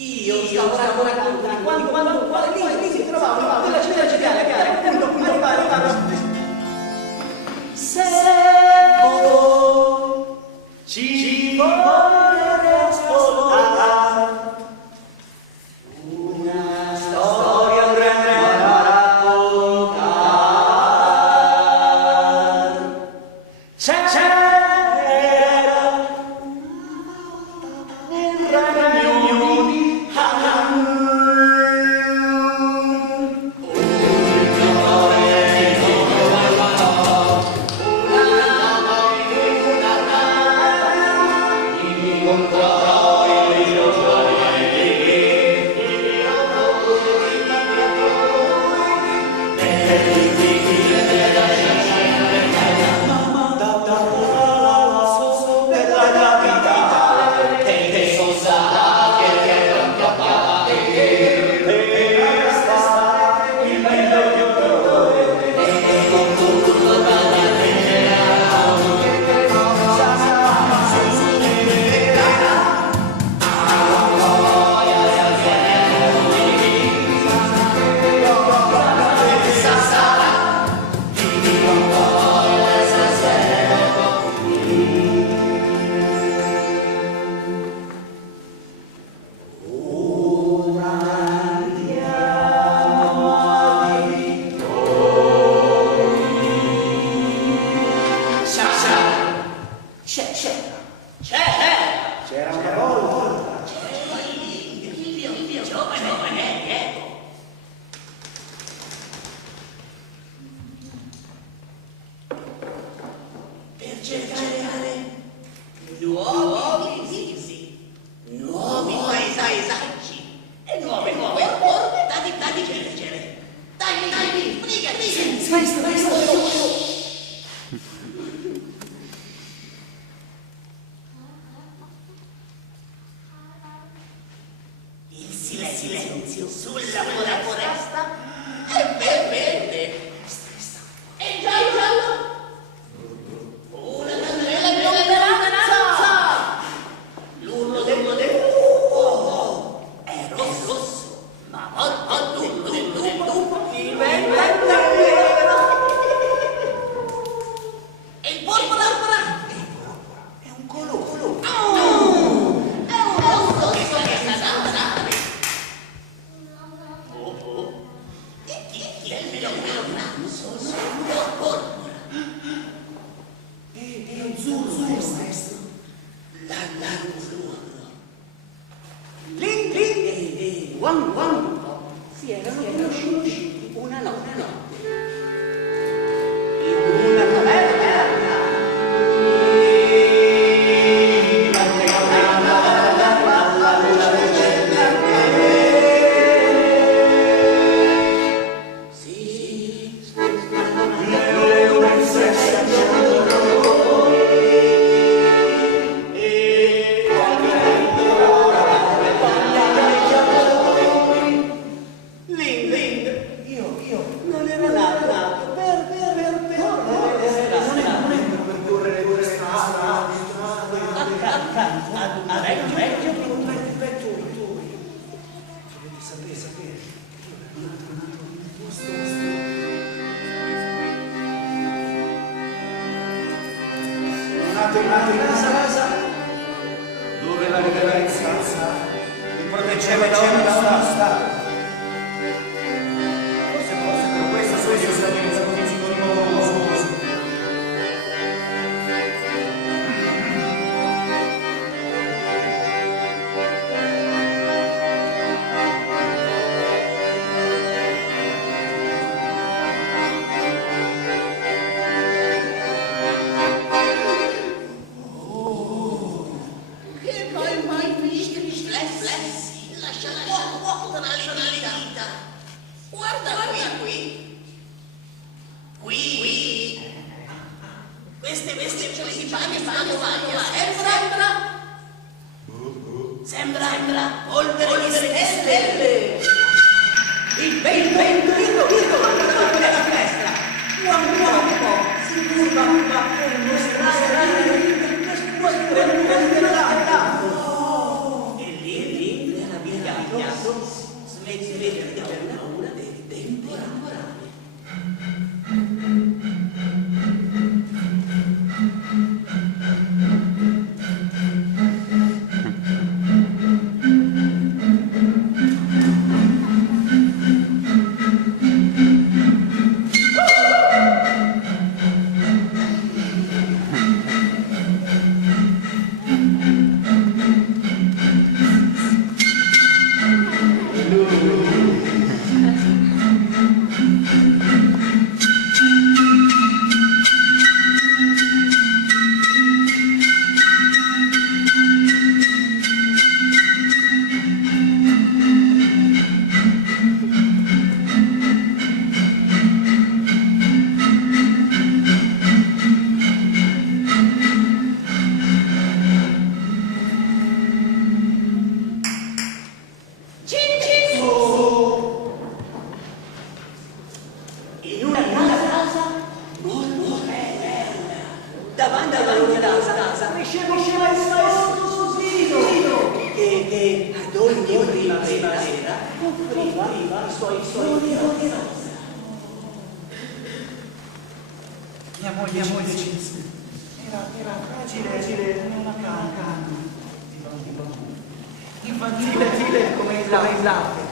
Io stavo raccontando quando lì si trovava quella città gigante che era appunto arrivare se ci volete ascoltare una storia andremo a raccontare. C'era nel regno di c'era una volta. Per cercare nuovi visi, nuovi paesaggi e nuove forme da dipingere. Dai, sbrigati. Silenzio sulla foresta è verde. È giallo. Una candela di lontananza. L'urlo del lupo è rosso, ma l'urlo del lupo diventa nero. E il porpora è un colore. È un rosso che sta nata. E un zurro maestro. L'azzurro. Ling e Wang si erano conosciuti una notte. In una caverna. In casa dove la reverenza mi proteggeva da ogni stato. Forse per questo sono stato così timoroso. Guarda qui. Queste sembra polvere di stelle. Il vento dalla finestra. Uomo si curva per mostrare e lì nella via davanti alla loro casa, cresceva il suo sorriso, che ad ogni primavera offriva i suoi fiori rosa. Mia moglie Cinzia era fragile come una canna, infantile come il latte.